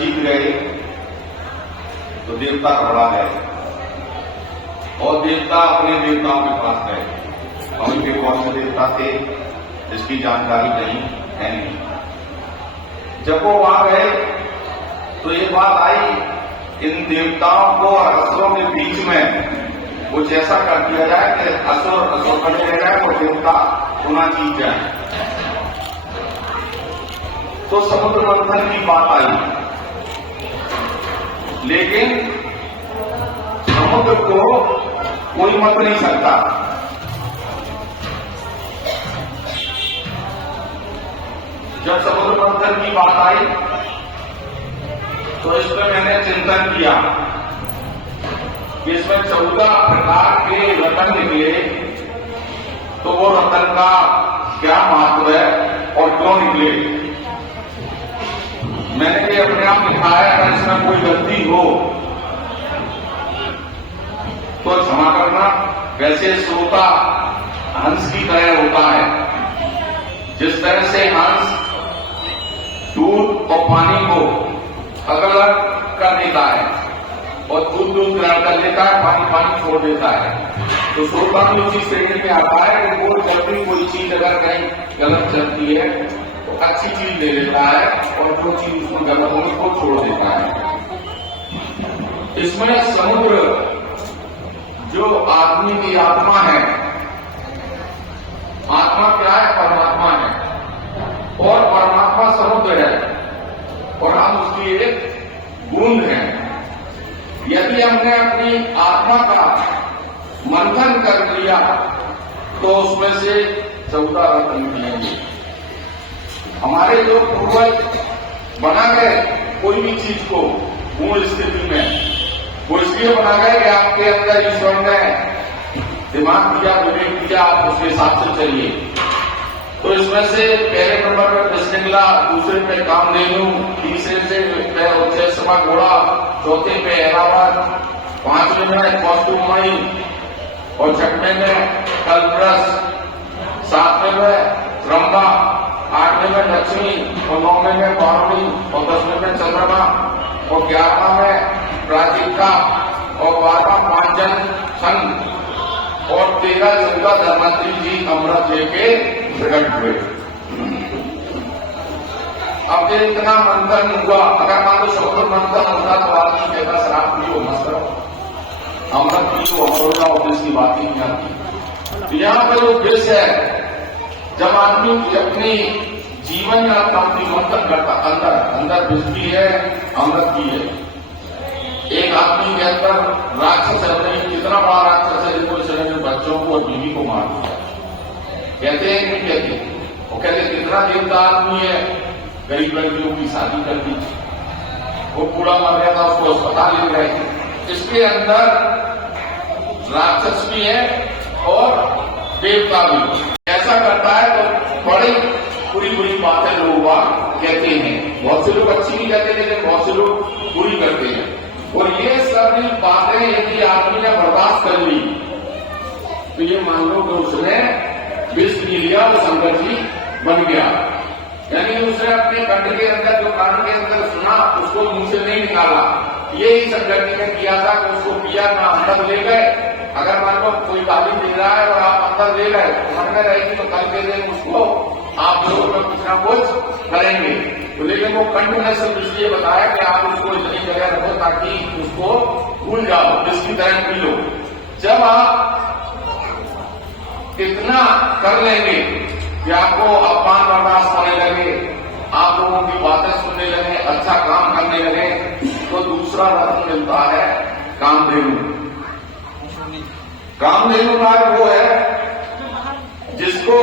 जीत गए तो देवता घबरा गए और देवता अपने देवताओं के पास गए। और उनके कौन से देवता थे इसकी जानकारी कहीं है नहीं। जब वो वहां गए तो ये बात आई, इन देवताओं को और असुरों के बीच में कुछ ऐसा कर दिया जाए कि असुर बने रह जाए और देवता पुनः जीत जाए। तो समुद्र मंथन की बात आई, लेकिन समुद्र को कोई मत नहीं सकता। जब समुद्र मंथन की बात आई तो इसमें मैंने चिंतन किया कि इसमें 14 प्रकार के रतन निकले, तो वो रतन का क्या महत्व है और क्यों निकले। मैंने ये अपने आप लिखा है, अगर इसमें कोई गलती हो तो क्षमा करना। वैसे श्रोता हंस की तरह होता है, जिस तरह से हंस दूध और पानी को अलग अलग कर देता है और दूध ग्रहण कर लेता है, पानी छोड़ देता है, तो श्रोता भी उसी श्रेणी में आता है कि वो जब भी कोई चीज अगर कहीं गलत चलती है तो अच्छी चीज ले लेता है और जो चीज उसको गलत होने को छोड़ देता है। इसमें समुद्र जो आदमी की आत्मा है, आत्मा क्या है? परमात्मा है और परमात्मा समुद्र है और हम उसकी एक बूंद है। यदि हमने अपनी आत्मा का मंथन कर लिया तो उसमें से 14 रत्न निकलेंगे। हमारे जो पूर्वज बना गए कोई भी चीज को मूल स्थिति में, वो इसलिए बना गए कि आपके अंदर ईश्वर ने दिमाग दिया, विवेक दिया, आप उसके हिसाब से चलिए। तो इसमें से पहले नंबर पर बिस्मिल्ला, दूसरे पे कामधेनु, तीसरे से समा घोड़ा, चौथे पे ऐरावत, पांचवें में कौस्तुभमणि और छठवें में कल्परस, सातवें में ब्रह्मा, आठवें में लक्ष्मी और नौवें में पार्वती और 10वें में चंद्रमा और 11वां में प्राचिका और 12वां पांचजन छंद और 13 चौदह धर्मंत्री जी अमृत लेके प्रकट हुए। अब ये इतना मंथन हुआ, अगर मान लो समुद्र मंथन होता तो आदमी कहता शराब पी हो मस्त रहो, अमृत पी हो अमृत का ऑफिस की बात ही नहीं आती। यहाँ पर जो विष है, जब आदमी अपनी जीवन में अपना मंथन करता, अंदर विष भी है अमृत भी है। एक आदमी के अंदर राक्षस है, कितना बड़ा राक्षस है जिसको शरीर में बच्चों को और बीवी को मार दिया, कहते हैं कि कहते वो कहते कितना देवता आदमी है, गरीब लड़कियों की शादी कर दी, वो पूरा मर गया था, उसको अस्पताल ले गए। इसके अंदर राक्षस भी है और देवता भी। ऐसा करता है तो बड़ी बुरी बुरी बातें लोग कहते हैं। बहुत से लोग अच्छी भी कहते हैं लेकिन बहुत से लोग बुरी करते हैं। और ये सभी बातें यदि आदमी ने बर्दाश्त कर ली तो ये मान लो कि उसने विष पी लिया, वो संगति बन गया। यानी उसने अपने कंठ के अंदर जो कान के अंदर सुना उसको मुंह से नहीं निकाला, यही संगति ने किया था कि उसको पिया ना अंदर ले गए। अगर मान लो कोई गाली दे रहा है और आप अंदर ले गए, मन में रहेगी तो कल के दिन उसको आप लोग कुछ ना कुछ करेंगे। तो लेकिन वो कंठ ने सिर्फ इसलिए बताया कि आप उसको इतनी जगह रखो ताकि उसको भूल जाओ, जिसकी तरह पी लो। जब आप इतना कर लेंगे कि आपको अपमान बर्दाश्त होने लगे, आप लोगों की बातें सुनने लगे, अच्छा काम करने लगे, तो दूसरा रत्न मिलता है कामधेनु। कामधेनु नाग वो है जिसको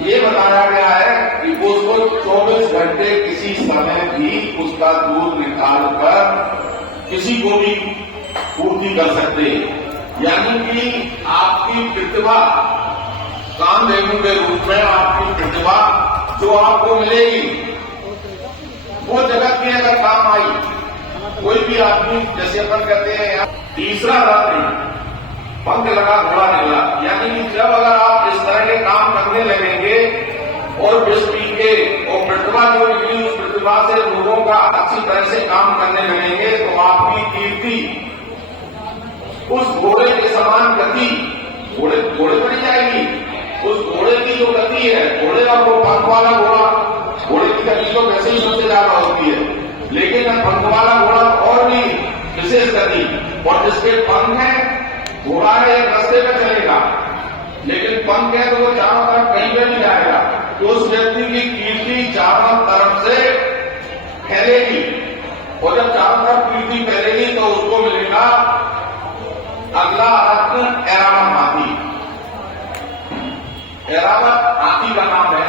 ये बताया गया है कि उसको 24 घंटे किसी समय भी उसका दूध निकाल कर किसी को भी पूर्ति कर सकते हैं। यानी कि आपकी प्रतिभा कामधेनु के रूप में आपकी प्रतिभा जो आपको मिलेगी वो जगत में अगर काम आई, कोई भी आदमी जैसे अपन कहते हैं तीसरा रत्न पंख लगा घोड़ा निकला, यानी कि जब अगर आप इस तरह के काम करने लगेंगे और विष पी के और प्रतिभा जो निकली उस प्रतिभा का अच्छी तरह से काम करने लगेंगे तो आपकी कीर्ति उस घोड़े के समान गति, घोड़े बन जाएगी। उस घोड़े की जो गति है, घोड़े का वो पंख वाला घोड़ा, घोड़े की गति तो वैसे ही सबसे ज्यादा होती है, लेकिन पंख वाला घोड़ा और भी विशेष गति, और जिसके पंख है, घोड़ा है एक रास्ते में चलेगा, लेकिन पंख है तो वो चारों तरफ कहीं पे नहीं जाएगा। तो उस व्यक्ति की कीर्ति चारों तरफ से फैलेगी, और जब चारों तरफ कीर्ति फैलेगी तो उसको मिलेगा अगला रत्न ऐरावत हाथी। ऐरावत हाथी का नाम है।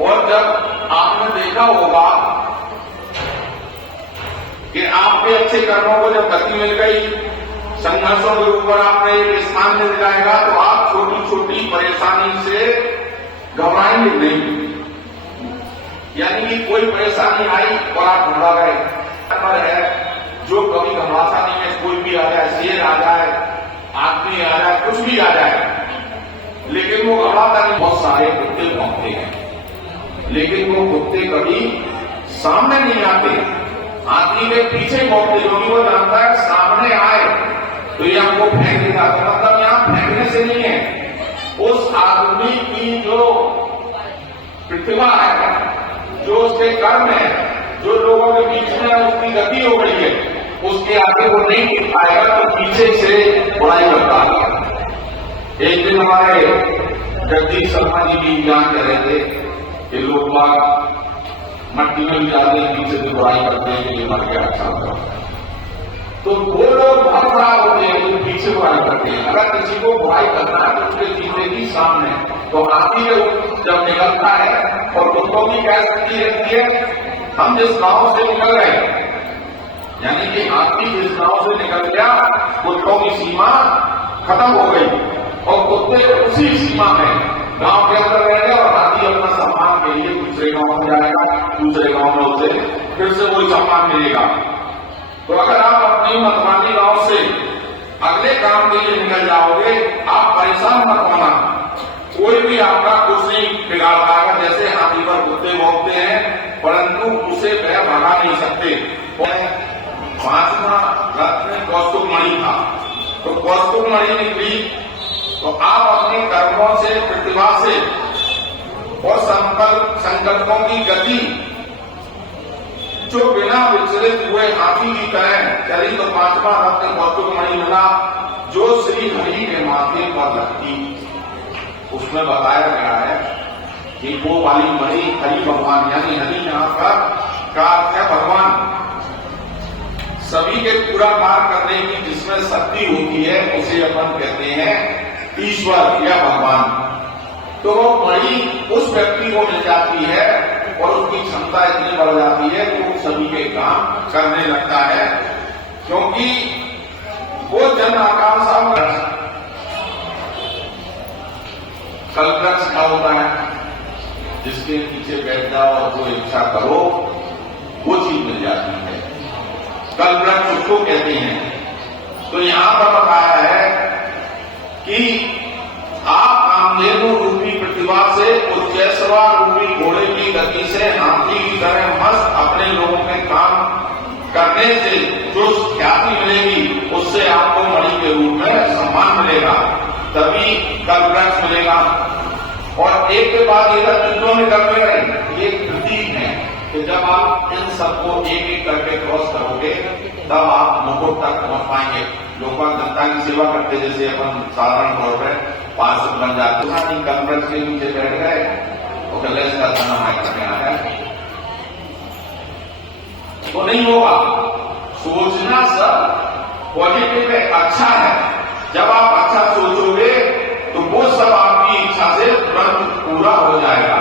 और जब आपने देखा होगा कि आपके अच्छे कर्मों को जब गति मिल गई, संघर्षों के ऊपर आपने एक स्थान मिल जाएगा, तो आप छोटी छोटी परेशानी से घबराएंगे नहीं। यानी कि कोई परेशानी आई और आप घबरा गए, है जो कभी घबराता नहीं है, कोई भी आ जाए, शेर आ जाए, आदमी आ जाए, कुछ भी आ जाए, लेकिन वो घबराता नहीं। बहुत सारे कुत्ते भौंकते हैं, लेकिन वो कुत्ते कभी सामने नहीं आते, आदमी के पीछे भौंकते, क्योंकि वो जानता है सामने आए तो ये हमको फेंक देगा। तो मतलब यहां फेंकने से नहीं है, उस आदमी की जो प्रतिभा है, जो उसके कर्म है, जो लोगों के बीच में उसकी गति हो गई है, उसके आगे वो नहीं टिक पाएगा, तो पीछे से बुराई करता है। एक दिन हमारे जगदीश शर्मा जी भी ज्ञान कर रहे थे कि लोग बाग मट्टी में भी जाते हैं, पीछे से बुराई करते हैं कि ये मर गया, अच्छा होगा। तो वो लोग बहुत खराब होते हैं जो पीछे बुराई करते हैं। अगर किसी को बुराई करना है तो उसके जिंदगी सामने, तो हाथी जब निकलता है, और कुत्तों की क्या स्थिति रहती है, हम जिस गांव से निकल रहे हैं, यानी कि हाथी जिस गांव से निकल गया, कुत्तों की सीमा खत्म हो गई, और कुत्ते उसी सीमा में गांव के अंदर रहेंगे, और हाथी अपना सम्मान के लिए दूसरे गांव में जाएगा, दूसरे गांव में उसे फिर से वही सम्मान मिलेगा। तो अगर आप अपनी मतवानी गांव से अगले काम के लिए निकल जाओगे, आप परेशान मत होना, कोई भी आपका कुछ नहीं बिगाड़ पाएगा। जैसे हाथी पर कुत्ते भौंकते हैं, परंतु उसे वह भगा नहीं सकते। 5वां रत्न कौस्तुभ मणि था, तो कौस्तुभ मणि निकली, तो आप अपने कर्मों से, प्रतिभा से और संकल्पों की गति जो बिना विचलित हुए हाथी की तरह चली, तो 5वां रत्न कौस्तुभ मणि मिला, जो श्री हरि के माथे पर लगती। उसमें बताया गया है कि वो वाली मणि हरि भगवान, यानी हरि यहां का अर्थ है भगवान, सभी के पूरा कार्य करने की जिसमें शक्ति होती है, उसे अपन कहते हैं ईश्वर या भगवान। तो वो मणि उस व्यक्ति को मिल जाती है, और उसकी क्षमता इतनी बढ़ जाती है कि वो सभी के काम करने लगता है, क्योंकि वो जन आकांक्षा में कल्पवृक्ष क्या होता है, जिसके पीछे बैठ जाओ और जो इच्छा करो वो चीज मिल जाती है, कल्पवृक्ष उसको कहते हैं। तो यहां पर बताया है कि आप कामधेनु रूपी प्रतिभा से, उस जयसवा रूपी घोड़े की गति से, हाथी की तरह मस्त अपने लोगों के काम करने से जो ख्याति मिलेगी, उससे आपको मणि के रूप में सम्मान मिलेगा, तभी कल्पवृक्ष मिलेगा। और एक के बाद एक रत्नों में कर रहे हैं, ये प्रतीक है कि जब आप इन सबको एक एक करके क्रॉस करोगे, तब आप मुकुट तक पहुंच पाएंगे। लोग जनता की सेवा करते, जैसे अपन साधारण तौर पर पार्षद बन जाते हैं, कल्पवृक्ष के नीचे बैठ गए और कलेश का धना माय करने आया, तो नहीं होगा। सोचना सब पॉजिटिव है, अच्छा है। जब आप अच्छा सोचोगे तो वो सब आपकी इच्छा से तुरंत पूरा हो जाएगा।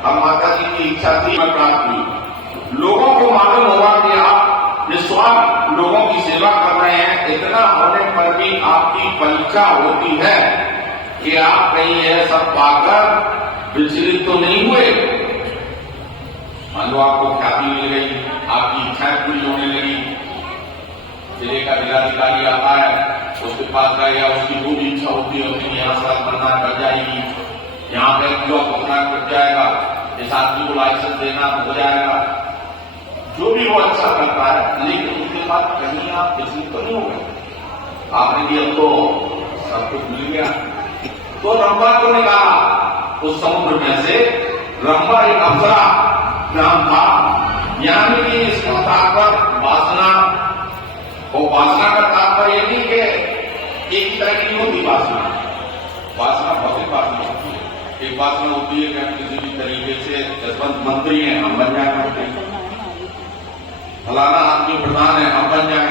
अब माता जी की इच्छा थी, प्राप्त हुई। लोगों को मालूम होगा कि आप निस्वार्थ लोगों की सेवा कर रहे हैं, इतना होने पर भी आपकी परीक्षा होती है कि आप कहीं यह सब पाकर विचलित तो नहीं हुए। मान लो आपको ख्याति मिल गई, आपकी इच्छाएं पूरी होने लगी, जिले का जिलाधिकारी आता है, उसके पास गया, उसकी जो भी इच्छा होती है उसकी यहाँ सड़क बनना कर जाएगी, यहाँ पे ब्लॉक होना कर जाएगा, इस आदमी को लाइसेंस देना हो जाएगा। वो अच्छा करता है, लेकिन उसके बाद कहीं आप बिजली तो नहीं हो गए, आपने भी अब तो सब कुछ मिल गया। तो रंभा को निकाला उस समुद्र में से। रंभा एक अप्सरा नाम था, यानी कि इसका तात्पर्य वासना, और वासना का तात्पर्य नहीं कि एक तरह की होती वासना। वासना भौतिक वासना होती है। एक वासना होती है कि हम किसी भी तरीके से जसवंत मंत्री हैं, हम बन जाए, फलाना आदमी प्रधान है, हम बन जाए,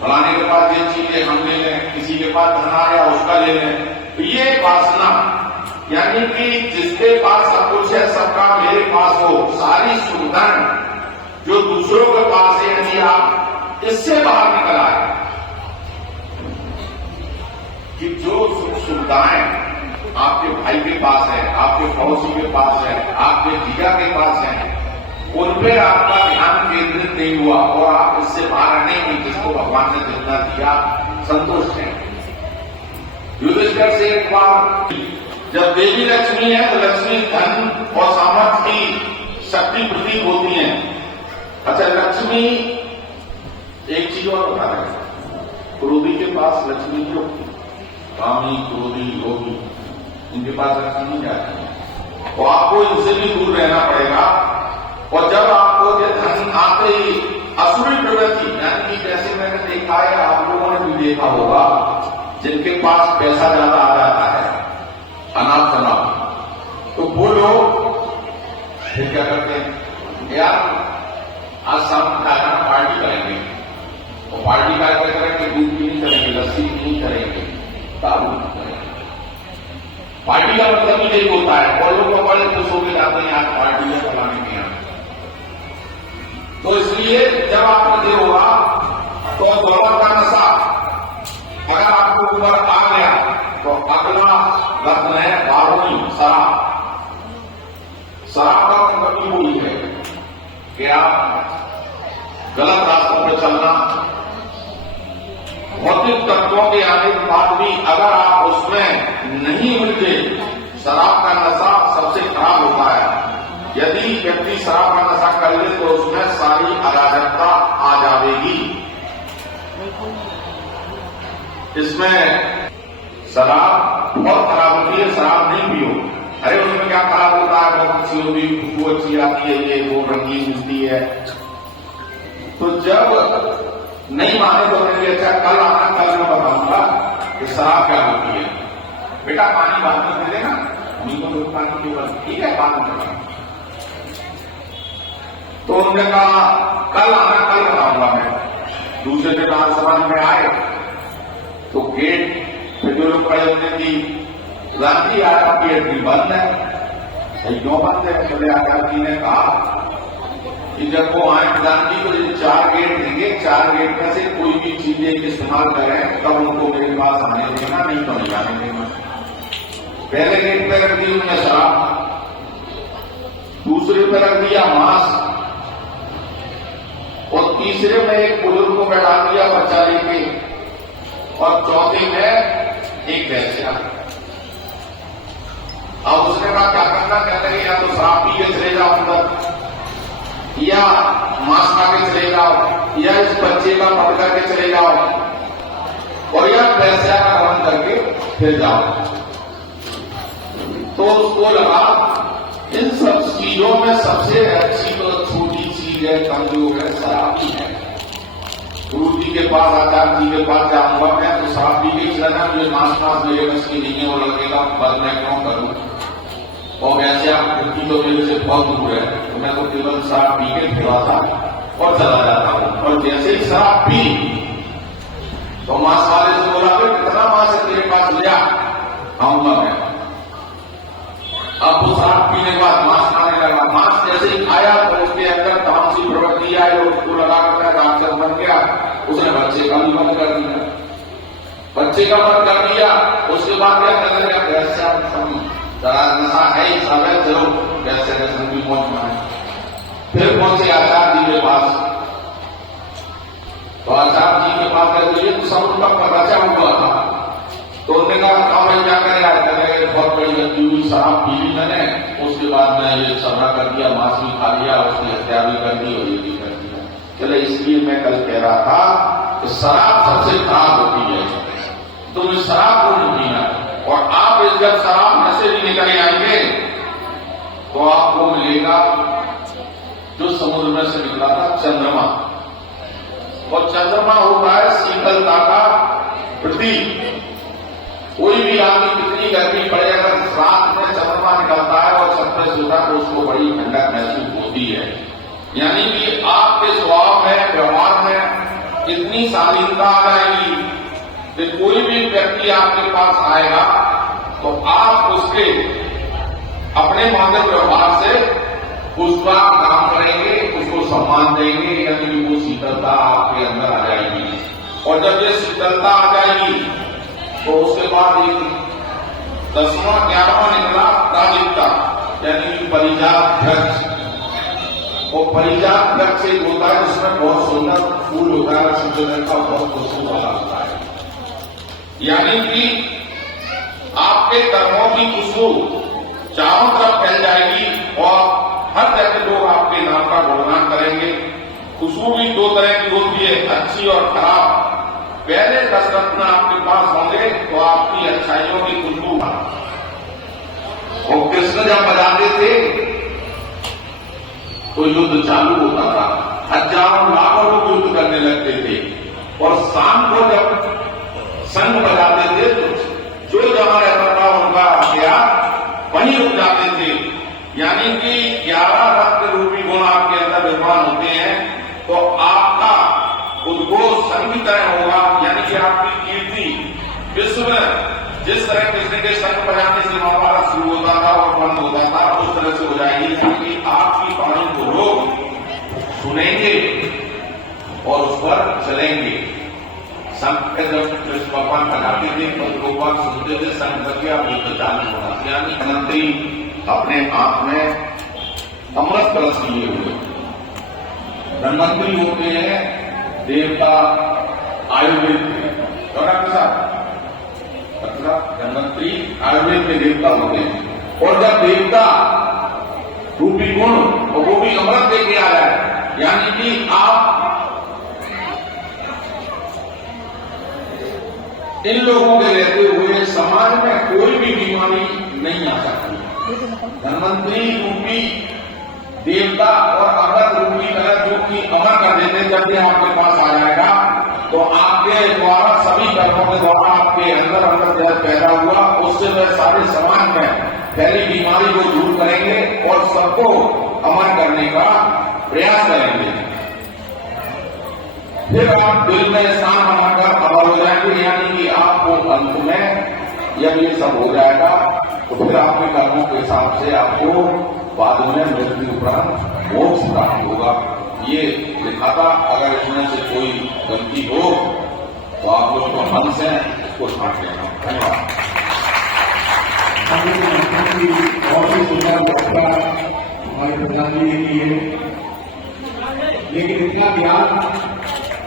फलाने के पास ये चीजें हम ले लें, किसी के पास धन आया उसका ले लें। तो ये वासना, यानी कि जिसके पास सब कुछ है, सबका मेरे पास हो, सारी सुविधाएं जो दूसरों के पास है, यदि आप इससे बाहर निकल आए कि जो सुख सुविधाएं आपके भाई के पास है, आपके पड़ोसी के पास है, आपके जीजा के पास है, उन पर आपका ध्यान केंद्रित नहीं हुआ और आप इससे बाहर नहीं हुई, जिसको भगवान ने जितना दिया संतुष्ट है। युधिष्ठिर से एक बार, जब देवी लक्ष्मी है तो लक्ष्मी धन और सामर्थ्य की शक्ति प्रतीक होती है। अच्छा, लक्ष्मी एक चीज और बता रहे हैं, क्रोधी के पास लक्ष्मी क्यों? कामी, क्रोधी, लोभी, इनके पास लक्ष्मी नहीं जाती है, तो आपको इनसे भी दूर रहना पड़ेगा। और जब आपको ये धन आते ही असुरी प्रवृत्ति, यानी कि जैसे मैंने देखा है, आप लोगों ने भी देखा होगा, जिनके पास पैसा ज्यादा आ जाता है, अनाथ शनाथ, तो वो लोग फिर क्या करते हैं, यार आज शाम खाना पार्टी करेंगे, और पार्टी का क्या करेंगे, दूध भी नहीं करेंगे, लस्सी भी नहीं करेंगे, दारू नहीं करेंगे। पार्टी का मतलब ही यही होता है, और लोग बड़े खुश होकर जाते हैं आज पार्टी में कमाने के यहाँ। तो इसलिए जब आपको ये होगा तो दौलत का नशा अगर आपको ऊपर आ गया तो अगला रत्न है 12वीं शराब। शराब का मतलब वही है कि आप गलत रास्तों पर चलना, भौतिक तत्वों के आने के बाद भी अगर आप उसमें नहीं उलझे, शराब का नशा सबसे खराब होता है। यदि व्यक्ति शराब का नशा कर ले तो उसमें सारी अराजकता आ जाएगी। इसमें शराब बहुत खराब होती है, शराब नहीं पियो। अरे उसमें क्या खराब होता है, बहुत अच्छी होती है, खुशबू अच्छी आती है, ये वो रंगीन मिलती है। तो जब नहीं माने तो मेरे लिए अच्छा कल आना, कल मैं बताऊंगा कि शराब क्या होती है। बेटा पानी बाद में दे देना, मम्मी को तो पानी केवल, ठीक है, बाद में। तो उन्होंने कहा कल आना, कल बताऊंगा मैं। दूसरे दिन आज समाज में आए तो गेट पे जो लोग खड़े होने की रात्रि आया, गेट भी बंद है। क्यों बंद है? चले आचार्य जी ने कहा कि जब वो आए प्रधान जी को 4 गेट देंगे, 4 गेट में से कोई भी चीजें इस्तेमाल करें तब उनको मेरे पास आने देना, नहीं तो नहीं आने देना। पहले गेट पे रख दी उन्होंने शराब, दूसरे पे रख दिया मांस, और तीसरे में एक बुजुर्ग को बैठा दिया बच्चा लेके, और चौथे में एक वैश्या। अब उसने कहा क्या करना, कहते हैं या तो शराब पी के चले जाओ अंदर, या मांस खा के चले जाओ, या इस बच्चे का पकड़ करके चले जाओ, और या वैश्या का हवन करके फिर जाओ। तो उसको लगा इन सब चीजों में सबसे अच्छी तो छोटी चीज है, कमजोर है, शराब ही है। गुरु जी के पास, आचार्य जी के पास जाऊंगा मैं तो शराब पी के चलना, मुझे मांस मेरे बस की नहीं है, वो लगेगा बस मैं क्यों करूं। और वैसे आप व्यक्ति तो मेरे से बहुत दूर है, तो मैं तो केवल शराब पी के फिरा था और चला जाता हूं। और जैसे ही शराब पी तो मांस वाले से बोला कितना मांस है तेरे पास, लिया आऊंगा मैं। अब वो शराब पीने के बाद मांस खाने लगा। मांस जैसे ही खाया तो उसके अंदर तमाम सी प्रवृत्ति आई और उसको लगा कर राक्षस बन गया। उसने बच्चे का भी बंद कर दिया, बच्चे का बंद कर दिया। उसके बाद क्या करने लगा, वैश्या जरा नशा है ही सब है, जरूर वैसे वैसे भी पहुंचना है। फिर पहुंचे आचार्य जी के पास, तो आचार्य जी के पास गए, ये तो सब उनका बचा हुआ था। तो उन्होंने कहा भाई क्या करें, बहुत बड़ी गलती हुई, शराब पी ली मैंने, उसके बाद मैं ये सबरा कर दिया, मांस भी खा लिया, उसकी हत्या भी कर दी और ये भी कर दी। चले इसलिए मैं कल कह रहा था कि शराब सबसे खराब होती है, तुम इस शराब को नहीं पीना। और आप इस जब शराब में से भी निकले आएंगे तो आपको मिलेगा जो समुद्र में से निकला था चंद्रमा। और चंद्रमा होता है शीतलता का प्रतीक। कोई भी आदमी कितनी गर्मी पड़े अगर रात में चंद्रमा निकलता है और छत पे सोता है तो उसको बड़ी ठंडक महसूस होती है। यानी कि आपके स्वभाव में, व्यवहार में इतनी शालीनता आ जाएगी कि कोई भी व्यक्ति आपके पास आएगा तो आप उसके अपने मानव व्यवहार से उसका काम करेंगे, उसको सम्मान देंगे, यानी वो शीतलता आपके अंदर आ जाएगी। और जब ये शीतलता आ जाएगी तो उसके बाद एक 10वां 11वां निकला प्राजिकता, यानी कि परिजात वृक्ष। और परिजात वृक्ष एक होता है जिसमें बहुत सुंदर फूल होता है, सुंदर का बहुत खुशबू वाला होता है। यानी कि आपके कर्मों की खुशबू चारों तरफ फैल जाएगी और हर जगह लोग आपके नाम का गुणगान करेंगे। खुशबू भी दो तरह की होती है, अच्छी और खराब। पहले 10 रत्न आपके पास होंगे तो आपकी अच्छाइयों की खुशबू। और कृष्ण जब बजाते थे तो युद्ध चालू होता था, हजारों लाखों लोग युद्ध करने लगते थे। और शाम को जब संघ बजाते थे तो जो जहां रहता था उनका हथियार वहीं रुक जाते थे। यानी कि 11 रत्न रूपी गुण आपके अंदर विद्वान होते हैं तो आपका उद्घोष संघ की तरह होगा। यानी कि आपकी कीर्ति विश्व में जिस तरह कृष्ण के संघ बजाने से महाभारत शुरू होता था और बंद होता था उस तरह से हो जाएगी। यानी कि आपकी वाणी को लोग सुनेंगे और उस पर चलेंगे। संत जब कृष्ण भगवान बनाते थे तो लोग सुनते थे, संत क्या बुद्ध चालू होना। यानी मंत्री अपने आप में अमृत कलश लिए हुए धनवंतरी होते हैं, देवता आयुर्वेद के धनवंतरी आयुर्वेद के देवता होते हैं। और जब देवता रूपी गुण और वो भी अमृत देके आ जाए, यानी कि आप इन लोगों के रहते हुए समाज में कोई भी बीमारी नहीं आ सकती। धनवंतरी रूपी देवता और अमृत रूपी कलश जो कि अमर कर देते, जब भी आपके पास आ जाएगा तो आपके द्वारा सभी कर्मों के द्वारा आपके अंदर जब पैदा हुआ उससे वह सारे समाज में फैली बीमारी को दूर करेंगे और सबको अमर करने का प्रयास करेंगे। फिर आप दिल में स्थान बनाकर अमर हो जाएंगे। यानी कि आपको अंत में जब ये सब हो जाएगा तो फिर आपके कर्मों के हिसाब से आपको बाद में मृत्यु उपरांत मोक्ष प्राप्त होगा। ये लिखा था। अगर इसमें से कोई गलती हो तो आप लोग को मन से इसको छाट लेना। धन्यवाद। बहुत ही सुंदर व्याख्या हमारे प्रधानमंत्री ने की है, लेकिन इतना ज्ञान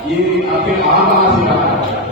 ये आपके कहाँ से आता है?